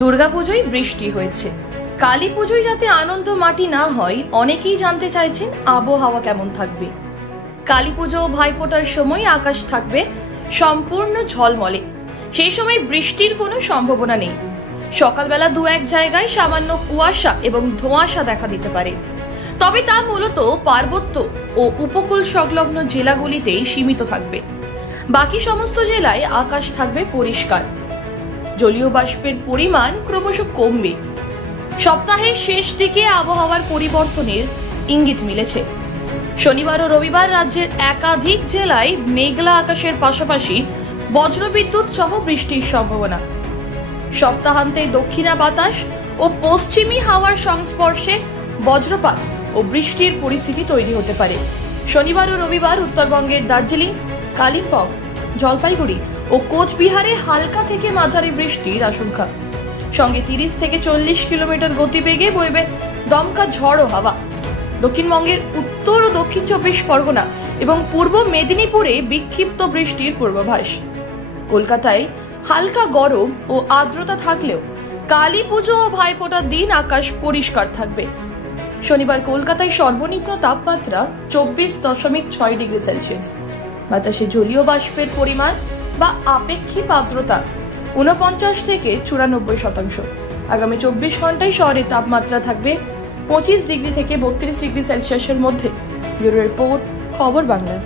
দুর্গাপুজোয় বৃষ্টি হয়েছে, কালী পুজোয় যাতে আনন্দ মাটি না হয় অনেকেই জানতে চাইছেন আবহাওয়া কেমন থাকবে। কালী পুজো ও ভাইফোঁটার সময় আকাশ থাকবে সম্পূর্ণ ঝলমলে, সেই সময় বৃষ্টির কোনো সম্ভাবনা নেই। সকালবেলা দু এক জায়গায় সামান্য কুয়াশা এবং ধোঁয়াশা দেখা দিতে পারে, তবে তা মূলত পার্বত্য ও উপকূল সংলগ্ন জেলাগুলিতেই সীমিত থাকবে। বাকি সমস্ত জেলায় আকাশ থাকবে পরিষ্কার। জলীয় বাষ্পের পরিমাণ ক্রমশ কমবে। সপ্তাহের শেষ দিকে আবহাওয়ার পরিবর্তনের ইঙ্গিত মিলেছে। শনিবার ও রবিবার রাজ্যের একাধিক জেলায় মেঘলা আকাশের পাশাপাশি বজ্রবিদ্যুৎ সহ বৃষ্টির সম্ভাবনা। সপ্তাহান্তে দক্ষিণা বাতাস ও পশ্চিমী হাওয়ার সংস্পর্শে বজ্রপাত ও বৃষ্টির পরিস্থিতি তৈরি হতে পারে। শনিবার ও রবিবার উত্তরবঙ্গের দার্জিলিং, কালিম্পং, জলপাইগুড়ি ও কোচবিহারে হালকা থেকে মাঝারি বৃষ্টির আশঙ্কা, সঙ্গে 30 থেকে 40 কিলোমিটার গতিবেগে বইবে দমকা ঝড়ো হাওয়া। দক্ষিণবঙ্গের উত্তর ও দক্ষিণ 24 পরগনা এবং পূর্ব মেদিনীপুরে বিক্ষিপ্ত বৃষ্টির পূর্বাভাস। কলকাতায় হালকা গরম ও আর্দ্রতা থাকলেও কালী পুজো ও ভাইফোঁটার দিন আকাশ পরিষ্কার থাকবে। শনিবার কলকাতায় সর্বনিম্ন তাপমাত্রা 24.6 ডিগ্রি সেলসিয়াস। বাতাসে জলীয় বাষ্পের পরিমাণ বা আপেক্ষিক আর্দ্রতা 49 থেকে 94%। আগামী 24 ঘন্টায় শহরের তাপমাত্রা থাকবে 25 ডিগ্রি থেকে 32 ডিগ্রি সেলসিয়াসের মধ্যে। ব্যুরো রিপোর্ট, খবর বাংলা।